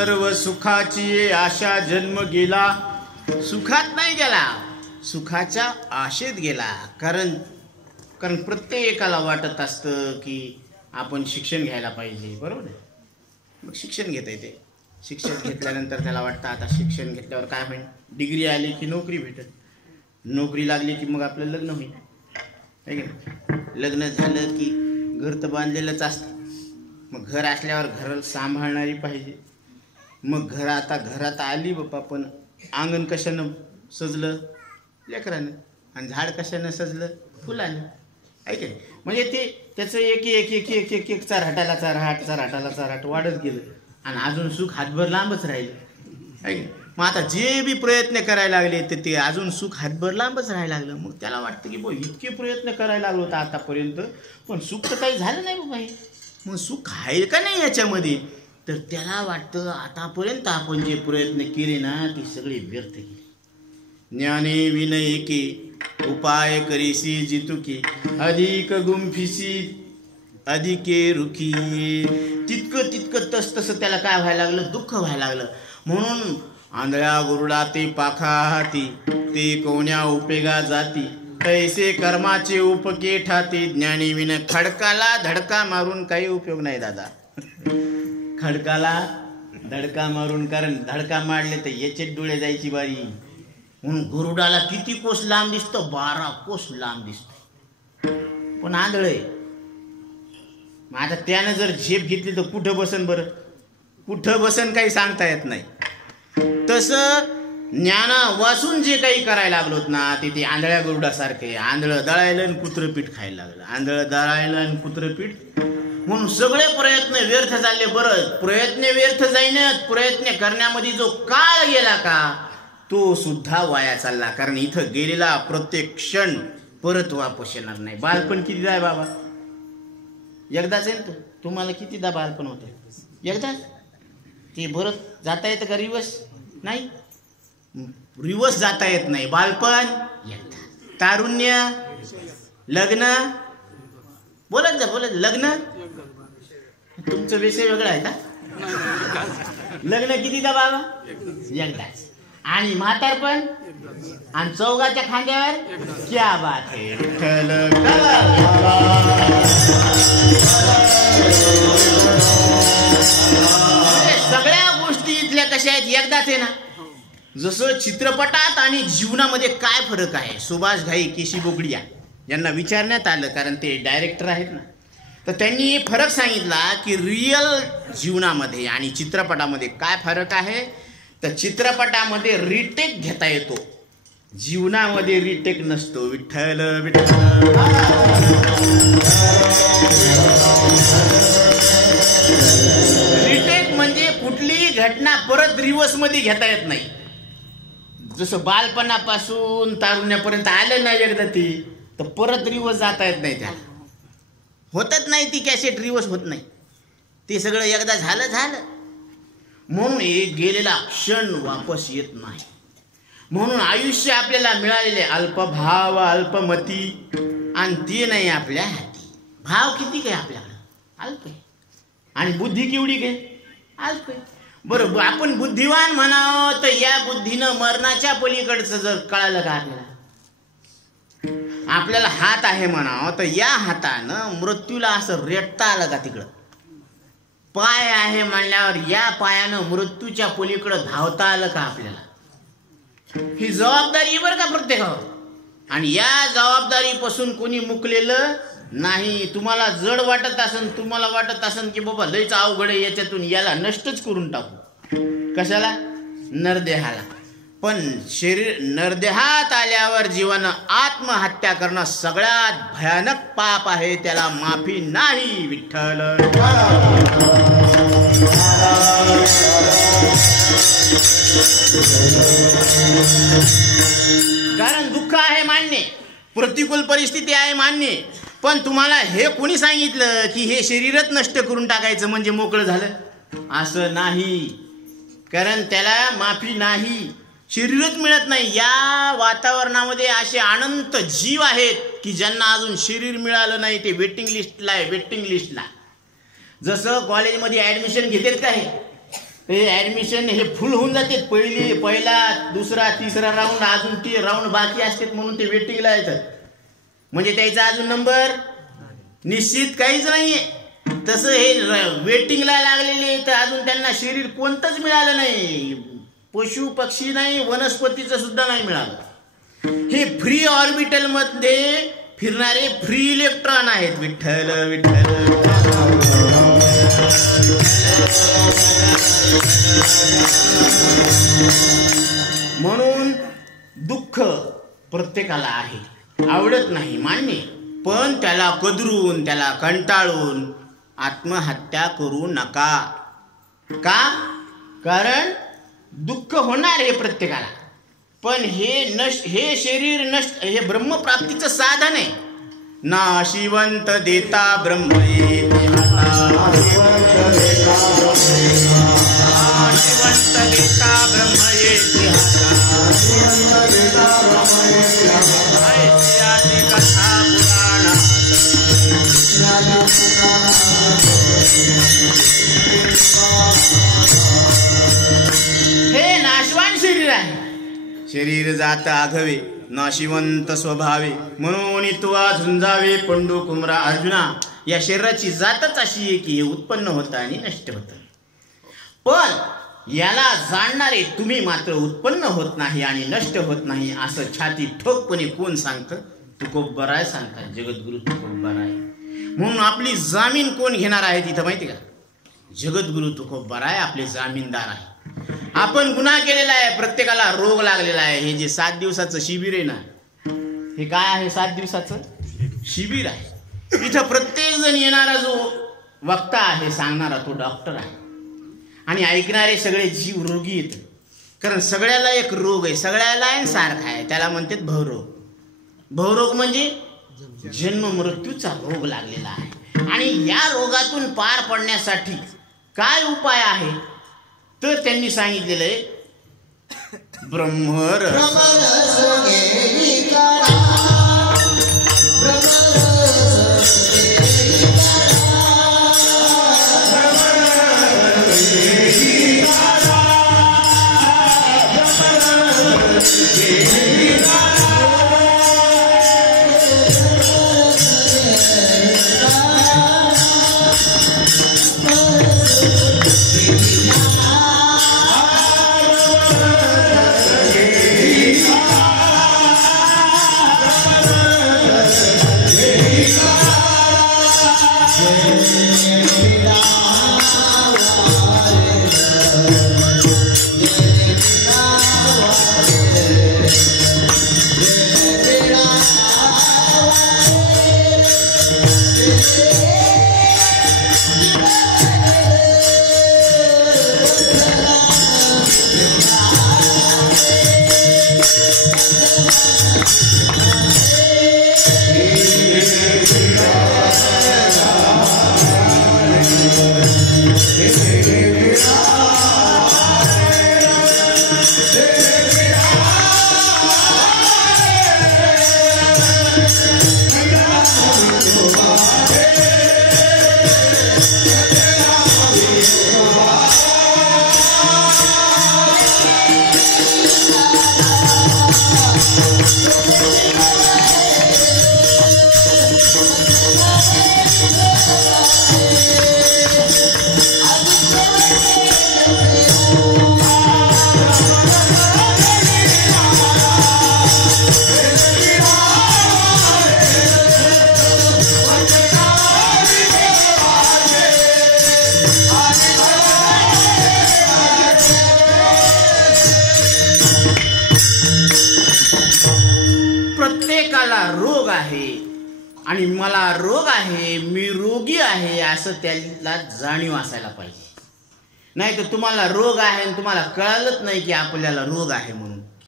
सर्व सुखाची आशा जन्म गेला. सुखात नाही गेला, सुखाच्या आशेत गेला. कारण प्रत्येकाला वाटत असतं की आपण शिक्षण घ्यायला पाहिजे, बरोबर आहे. मग शिक्षण घेता येते. शिक्षण घेतल्यानंतर त्याला वाटतं आता शिक्षण घेतल्यावर काय होईल, डिग्री आली की नोकरी भेटेल, नोकरी लागली की मग आपलं लग्न होईल, आहे की नाही. लग्न झालं की घर तर बांधलेलंच असतं. मग घर असल्यावर घर सांभाळणारी पाहिजे. मग घरात आली बाप्पा, पण अंगण कशानं सजलं, लेकरानं. आणि झाड कशानं सजलं, फुलानं, आहे की नाही. म्हणजे ते त्याचं एक चराट वाढत गेलं. आणि अजून सुख हातभर लांबच राहिलं, आहे की नाही. मग आता जे बी प्रयत्न करायला लागले तर ते अजून सुख हातभर लांबच राहायला लागलं. मग त्याला वाटतं की बो इतके प्रयत्न करायला लागलो होता आतापर्यंत, पण सुख तर काही झालं नाही बाबा. मग सुख आहे का नाही याच्यामध्ये, तर त्याला वाटतं आतापर्यंत आपण जे प्रयत्न केले ना ते सगळे व्यर्थ केले. ज्ञाने विनय के उपाय करीसी जितुकी, अधिक गुंफिसी अधिके रुखी. तितकं तसं त्याला काय व्हायला लागलं, दुःख व्हायला लागलं. म्हणून आंधळ्या गुरुडा ते पाखा हाती, ते कोण्या उपेगा जाती, तैसे कर्माचे उपके ठाते. ज्ञानी विन खडकाला धडका मारून काही उपयोग नाही दादा. खडकाला धडका मारून, कारण धडका मारले तर याचे डोळे जायची बारी. म्हणून गुरुडाला किती कोस लांब दिसतो, 12 कोस लांब दिसतो, पण आंधळे. मग आता त्यानं जर झेप घेतली तर कुठं बसन बरं, कुठं बसन काही सांगता येत नाही. तसं ज्ञान वाचून जे काही करायला लागलोत ना ते आंधळ्या गरुडासारखे. आंधळं दळायला आणि कुत्रं पीठ खायला लागलं, आंधळं दळायला आणि कुत्रं पीठ. म्हणून सगळे प्रयत्न व्यर्थ झाले. बरं, प्रयत्न व्यर्थ जाईनच, प्रयत्न करण्यामध्ये जो काळ गेला का तो सुद्धा वाया चालला. कारण इथं गेलेला प्रत्येक क्षण परत वापस येणार नाही. बालपण कितीदा आहे बाबा, एकदाच आहे ना. तुम्हाला कितीदा बालपण होतं, एकदाच. ते परत जाता येतं का रिवर्स? नाही, रिवर्स जाता येत नाही. बालपण एकदा, तारुण्य, लग्न, बोलत लग्न. तुमचं विषय वेगळा आहे का? लग्न कितीदा बाबा? एकदाच. आणि म्हातारपण आणि चौघाच्या खांद्यावर, क्या बात आहे. सगळ्या गोष्टी इथल्या कशा आहेत, एकदाच आहे ना. जसं चित्रपटात आणि जीवनामध्ये काय फरक आहे. सुभाष घाई, केशी बोगडिया यांना विचारण्यात आलं, कारण ते डायरेक्टर आहेत ना, तर त्यांनी फरक सांगितला की रिअल जीवनामध्ये आणि चित्रपटामध्ये काय फरक आहे. तर चित्रपटामध्ये रिटेक घेता येतो, जीवनामध्ये रिटेक नसतो. विठ्ठल विठ्ठल. रिटेक म्हणजे कुठलीही घटना परत रिवर्स मध्ये घेता येत नाही. जसं बालपणापासून तारुण्यापर्यंत आलं नाही एकदा ती, तर परत रिवर्स जाता येत नाही. त्याला होतच नाही, ती कॅसेट रिवर्स होत नाही. ते सगळं एकदा झालं. म्हणून एक गेलेला क्षण वापस येत नाही. म्हणून आयुष्य आपल्याला मिळालेले अल्पभाव, अल्पमती, आणि ते नाही आपल्या हाती. भाव किती काय आपल्याकडं, अल्प आहे. आणि बुद्धी केवढी काय, अल्प आहे. बरोबर, आपण बुद्धिवान म्हणावं तर या बुद्धीनं मरणाच्या पलीकडचं जर कळालं का आपल्याला हात आहे म्हणावं तर या हातानं मृत्यूला असं रेटता आलं का तिकडं. पाय आहे म्हणल्यावर या पायानं मृत्यूच्या पलीकडं धावता आलं का आपल्याला. ही जबाबदारी बरं का प्रत्येकावर. आणि या जबाबदारीपासून कोणी मुकलेलं नाही. तुम्हाला जड वाटत असन, तुम्हाला वाटत असन की बाबा लयच अवघड आहे याच्यातून, याला नष्टच करून टाकू. कशाला? नरदेहाला. पण शरीर नरदेहात आल्यावर जीवानं आत्महत्या करणं सगळ्यात भयानक पाप आहे, त्याला माफी नाही. विठ्ठल. कारण दुःख आहे मान्य, प्रतिकूल परिस्थिती आहे मान्य, पण तुम्हाला हे कोणी सांगितलं की हे शरीरच नष्ट करून टाकायचं म्हणजे मोकळं झालं? असं नाही. कारण त्याला माफी नाही, शरीरच मिळत नाही. या वातावरणामध्ये असे अनंत जीव आहेत की ज्यांना अजून शरीर मिळालं नाही, ते वेटिंग लिस्टला आहे. वेटिंग लिस्टला जसं कॉलेजमध्ये ॲडमिशन घेतात का, हे हे ऍडमिशन हे फुल होऊन जाते. पहिला दुसरा तिसरा राऊंड, अजून ते राऊंड बाकी असतात म्हणून ते वेटिंगला येतात. म्हणजे त्याचा अजून नंबर निश्चित काहीच नाहीये. तसं हे वेटिंगला लागलेले तर अजून त्यांना शरीर कोणतंच मिळालं नाही. पशु पक्षी नाही, वनस्पतीचं सुद्धा नाही मिळालं. हे फ्री ऑर्बिटल मध्ये फिरणारे फ्री इलेक्ट्रॉन आहेत. विठ्ठल विठ्ठल. म्हणून दुःख प्रत्येकाला आहे, आवडत नाही मान्य, पण त्याला कदरून त्याला कंटाळून आत्महत्या करू नका. का? कारण दुःख होणार हे प्रत्येकाला, पण हे शरीर नष्ट, हे ब्रह्मप्राप्तीचं साधन आहे. नाशिवंत देता ब्रह्म येते हाता, नाशिवंत देता ब्रह्म येते हाता, ऐतिहासिक कथा पुराणात. हे नाशवान शरीर आहे. शरीर जात आघवे, नाशिवंत स्वभावे, म्हणून तुवा झुंजावे पंडू कुमरा अर्जुना. या शरीराची जातच अशी आहे की हे उत्पन्न होतं आणि नष्ट होतं. पण याला जाणणारे तुम्ही मात्र उत्पन्न होत नाही आणि नष्ट होत नाही असं छाती ठोकपणे कोण सांगतं? तुकोबराय सांगतात, जगद्गुरु तुकोबराय. म्हणून आपली जामीन कोण घेणार आहे तिथं माहिती का? जगद्गुरु तुकोबराय आपले जामीनदार आहे. आपण गुन्हा केलेला आहे, प्रत्येकाला रोग लागलेला आहे. हे जे 7 दिवसाचं शिबिर आहे ना, हे काय आहे? 7 दिवसाचं शिबिर आहे. इथं प्रत्येक जण येणारा जो वक्ता आहे, सांगणारा तो डॉक्टर आहे. आणि ऐकणारे सगळे जीव रोगी आहेत. कारण सगळ्याला एक रोग आहे, सगळ्याला सारखा आहे. त्याला म्हणतात भवरोग. भवरोग म्हणजे जन्म मृत्यूचा रोग लागलेला आहे. आणि या रोगातून पार पडण्यासाठी काय उपाय आहे? तर त्यांनी सांगितलेलं आहे ब्रह्मरस. रोग आहे आणि मला रोग आहे, मी रोगी आहे असं त्याला जाणीव असायला पाहिजे. नाही तर तुम्हाला रोग आहे आणि तुम्हाला कळलंच नाही की आपल्याला रोग आहे म्हणून.